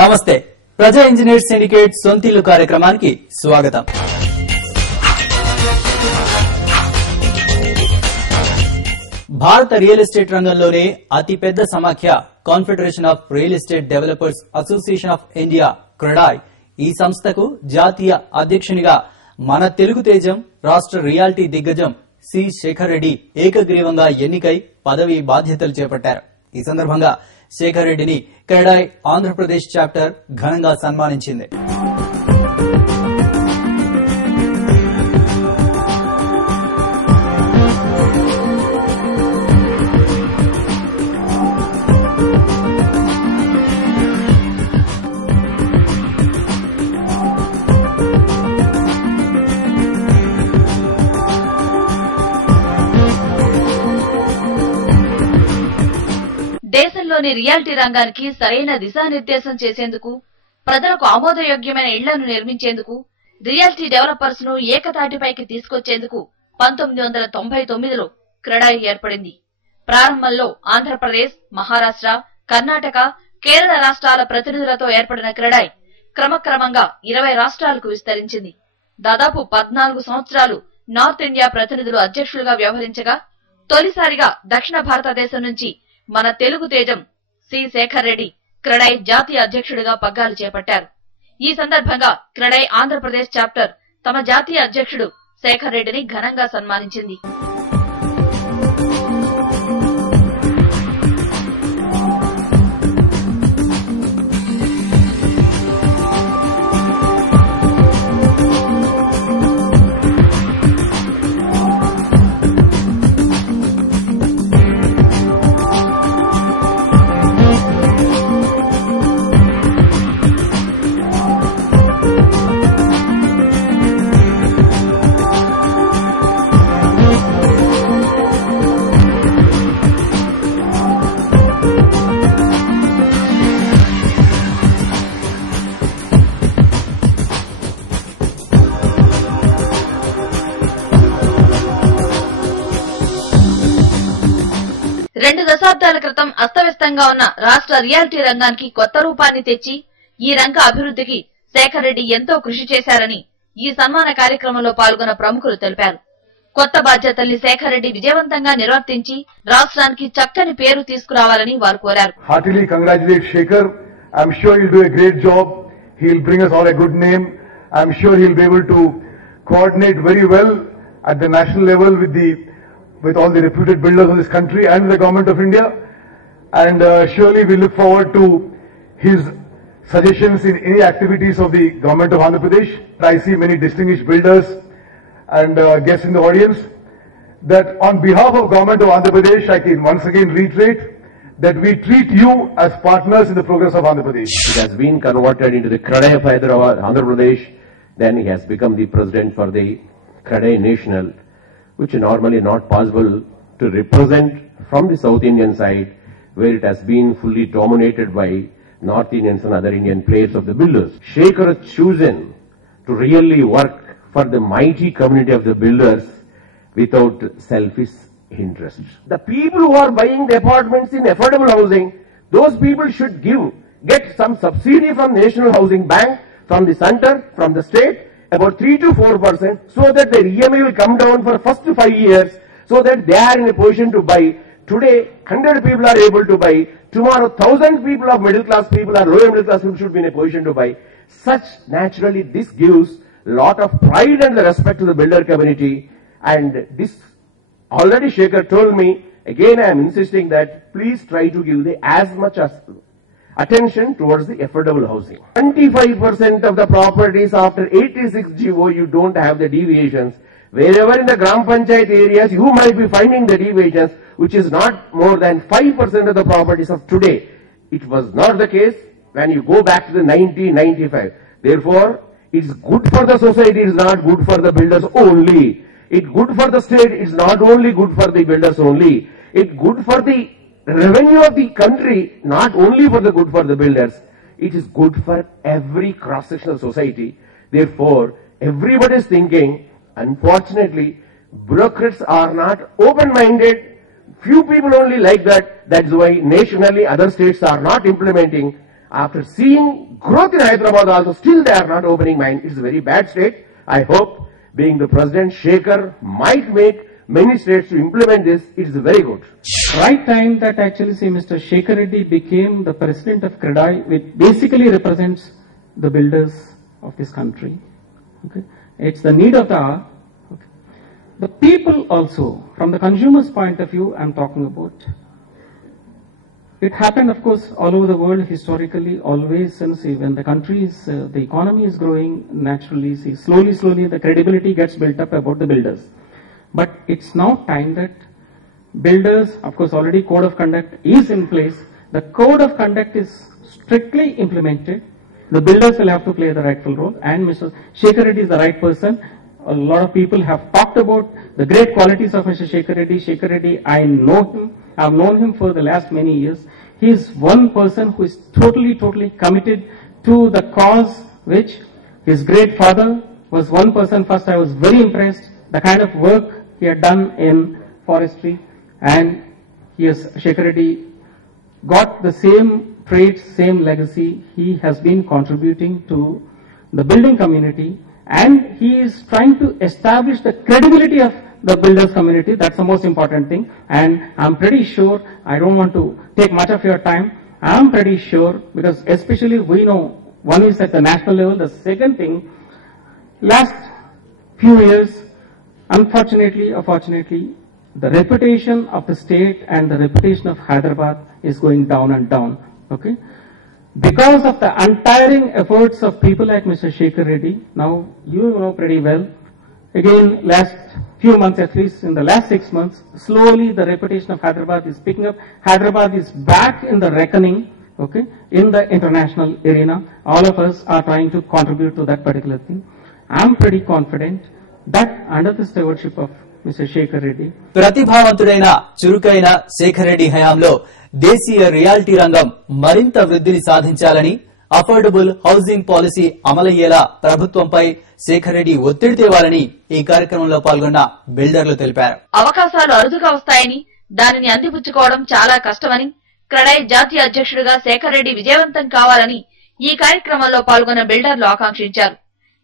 నమస్తే ప్రజా engineer syndicate సొంతిల్లు కార్యక్రమానికి స్వాగతం. భారత రియల్ ఎస్టేట్ రంగంలోనే అతిపెద్ద సమాఖ్య confederation of real estate developers association of India CREDAI ఈ సంస్థకు జాతీయ అధ్యక్షునిగా మన తెలుగు తేజం రాష్ట్ర రియాలిటీ దిగ్గజం సి శేఖర్ రెడ్డి ఏకగ్రీవంగా ఎన్నికై పదవి బాధ్యతలు చేపట్టారు. ఈ సందర్భంగా శేఖర్ రెడ్డిని క్రెడాయ్ ఆంధ్రప్రదేశ్ చాప్టర్ ఘనంగా సన్మానించింది. దేశంలోని రియాలిటీ రంగానికి సరైన దిశానిర్దేశం చేసేందుకు, ప్రజలకు ఆమోదయోగ్యమైన ఇళ్లను నిర్మించేందుకు, రియాలిటీ డెవలపర్స్ ను ఏకతాటిపైకి తీసుకొచ్చేందుకు 1999లో క్రెడాయ్ ఏర్పడింది. ప్రారంభంలో ఆంధ్రప్రదేశ్, మహారాష్ట్ర, కర్ణాటక, కేరళ రాష్ట్రాల ప్రతినిధులతో ఏర్పడిన క్రెడాయ్ క్రమక్రమంగా 20 రాష్ట్రాలకు విస్తరించింది. దాదాపు 14 సంవత్సరాలు నార్త్ ఇండియా ప్రతినిధులు అధ్యక్షులుగా వ్యవహరించగా, తొలిసారిగా దక్షిణ భారతదేశం నుంచి మన తెలుగు తేజం సి శేఖర్ రెడ్డి క్రెడాయ్ జాతీయ అధ్యక్షుడిగా పగ్గాలు చేపట్టారు. ఈ సందర్భంగా క్రెడాయ్ ఆంధ్రప్రదేశ్ చాప్టర్ తమ జాతీయ అధ్యక్షుడు శేఖర్ రెడ్డిని ఘనంగా సన్మానించింది. రెండు దశాబ్దాల క్రితం అస్తవ్యస్తంగా ఉన్న రాష్ట్ర రియాలిటీ రంగానికి కొత్త రూపాన్ని తెచ్చి ఈ రంగ అభివృద్ధికి శేఖర్ రెడ్డి ఎంతో కృషి చేశారని ఈ సన్మాన కార్యక్రమంలో పాల్గొన్న ప్రముఖులు తెలిపారు. కొత్త బాధ్యతల్ని శేఖర్ రెడ్డి విజయవంతంగా నిర్వర్తించి రాష్ట్రానికి చక్కని పేరు తీసుకురావాలని వారు కోరారు. Heartily congratulate Shekhar. I'm sure he'll do a great job. He'll bring us all a good name. I'm sure he'll be able to coordinate very well at the national level with all the reputed builders of this country and the government of India, and surely we look forward to his suggestions in any activities of the government of Andhra Pradesh. I see many distinguished builders and guests in the audience, that on behalf of government of Andhra Pradesh I can once again reiterate that we treat you as partners in the progress of Andhra Pradesh. It has been converted into the Credai of Andhra Pradesh, then he has become the president for the Credai National, which is normally not possible to represent from the South Indian side, where it has been fully dominated by North Indians and other Indian players of the builders. Shekhar has chosen to really work for the mighty community of the builders without selfish interest. The people who are buying the apartments in affordable housing, those people should get some subsidy from National Housing Bank, from the center, from the state, about 3 to 4%, so that their EMI will come down for first 5 years, so that they are in a position to buy. Today, 100 people are able to buy. Tomorrow, 1,000 people of middle class people or lower middle class people should be in a position to buy. Such, naturally, this gives a lot of pride and respect to the builder community. And this, already Shekhar told me, again I am insisting that please try to give as much as attention towards the affordable housing. 25% of the properties after 86 GO, you don't have the deviations. Wherever in the Gram Panchayat areas, you might be finding the deviations, which is not more than 5% of the properties of today. It was not the case when you go back to the 1995. Therefore, it's good for the society, it's not good for the builders only. It's good for the state, it's not only good for the builders only. It's good for the revenue of the country, not only for the good for the builders. It is good for every cross-section of society. Therefore, everybody is thinking, unfortunately, bureaucrats are not open-minded. Few people only like that. That's why nationally other states are not implementing. After seeing growth in Hyderabad also, still they are not opening mind. It's a very bad state. I hope, being the President, Shekhar might make many states to implement this. It is very good. Right time that actually see Mr. Shekhar Reddy became the president of CREDAI, which basically represents the builders of this country. Okay, it's the need of the hour. Okay. The people also, from the consumer's point of view, I'm talking about. It happened, of course, all over the world historically, always since when the country is, the economy is growing naturally, see, slowly the credibility gets built up about the builders. But it's now time that builders, of course, already code of conduct is in place. The code of conduct is strictly implemented. The builders will have to play the rightful role, and Mr. Shekhar Reddy is the right person. A lot of people have talked about the great qualities of Mr. Shekhar Reddy. Shekhar Reddy, I know him. I've known him for the last many years. He is one person who is totally committed to the cause which his great father was one person. First, I was very impressed the kind of work he had done in forestry, and Shekhar Reddy got the same traits, same legacy. He has been contributing to the building community, and he is trying to establish the credibility of the builders community. That's the most important thing, and I'm pretty sure, I don't want to take much of your time, I'm pretty sure, because especially we know, one is at the national level, the second thing, last few years, unfortunately or fortunately, the reputation of the state and the reputation of Hyderabad is going down and down, okay? Because of the untiring efforts of people like Mr. Shekhar Reddy, now you know pretty well, again last few months, at least in the last 6 months, slowly the reputation of Hyderabad is picking up. Hyderabad is back in the reckoning, okay, in the international arena. All of us are trying to contribute to that particular thing. I'm pretty confident that under the stewardship of Mr. Shekhar Reddy, ప్రతిభావంతుడైన చురుకైన శేఖర్ రెడ్డి హయాంలో దేశీయ reality రంగం మరింత వృద్ధిని సాధించాలని, affordable housing policy అమలయ్యేలా ప్రభుత్వంపై శేఖర్ రెడ్డి ఒత్తిడి తేవాలని ఈ కార్యక్రమంలో పాల్గొన్న బిల్డర్లు తెలిపారు. అవకాశాలు అరుదుగా వస్తాయని, దానిని అందిపుచ్చుకోవడం చాలా కష్టమని, క్రెడై జాతీయ అధ్యక్షుడిగా శేఖర్ రెడ్డి విజయవంతం కావాలని ఈ కార్యక్రమంలో పాల్గొన్న బిల్డర్లు ఆకాంక్షించారు.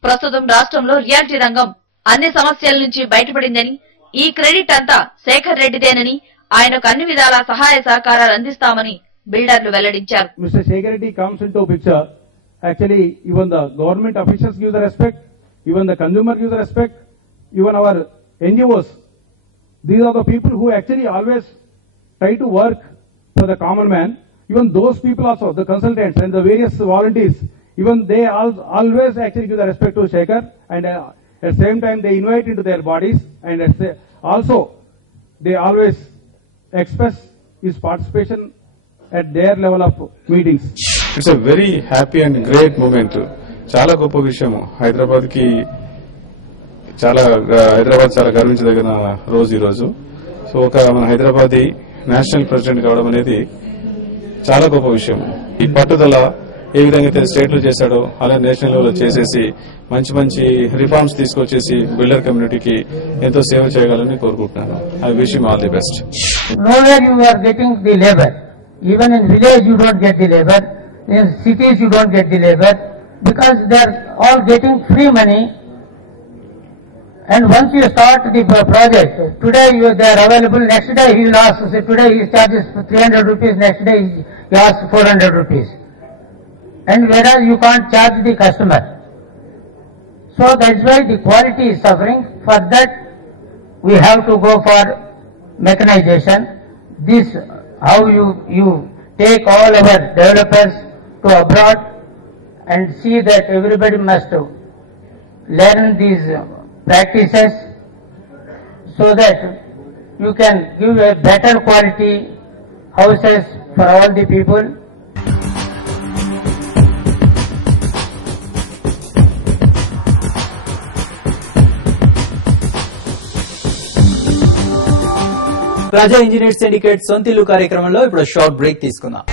ప్రస్తుతం రాష్ట్రంలో రియాలిటీ రంగం అన్ని సమస్యల నుంచి బయటపడిందని, ఈ క్రెడిట్ అంతా శేఖర్ రెడ్డిదేనని, ఆయనకు అన్ని విధాలా సహాయ సహకారాలు అందిస్తామని బిల్డర్లు వెల్లడించారు. Mr. Shekhar Reddy comes into picture. Actually, even the government officials give the respect, even the consumer gives the respect, even our NGOs. These are the people who actually always try to work for the common man. Even those people also, the consultants and the various volunteers, even they always actually give the respect to Shekhar, and at the same time they invite into their bodies, and also they always express his participation at their level of meetings. It's a very happy and great moment. చాలా గొప్ప విషయం. హైదరాబాద్ చాలా గర్వించదగిన రోజు ఈ రోజు. So ఒక మన హైదరాబాదీ నేషనల్ ప్రెసిడెంట్ కావడం అనేది చాలా గొప్ప విషయం. ఈ పట్టుదల ఏ విధంగా అయితే స్టేట్ లో చేశాడో అలా నేషనల్ లెవెల్ లో చేసేసి మంచి రిఫార్మ్స్ తీసుకొచ్చేసి బిల్డర్ కమ్యూనిటీకి ఎంతో సేవ చేయగలని కోరుకుంటున్నాను. I wish him all the best. Nowhere you are getting the labor. Even in village you don't get the labor. In cities you don't get the labor, because they are all getting free money. And once you start the project, today they are available, next day he will ask, say today he charges 300 rupees, next day he asks 400 rupees. And whereas you can't charge the customer. So that's why the quality is suffering. For that we have to go for mechanization. This how you take all our developers to abroad and see that everybody must learn these practices so that you can give a better quality houses for all the people. ప్రజా engineer syndicate సొంతిల్లు కార్యక్రమంలో ఇప్పుడు short break తీసుకుందాం.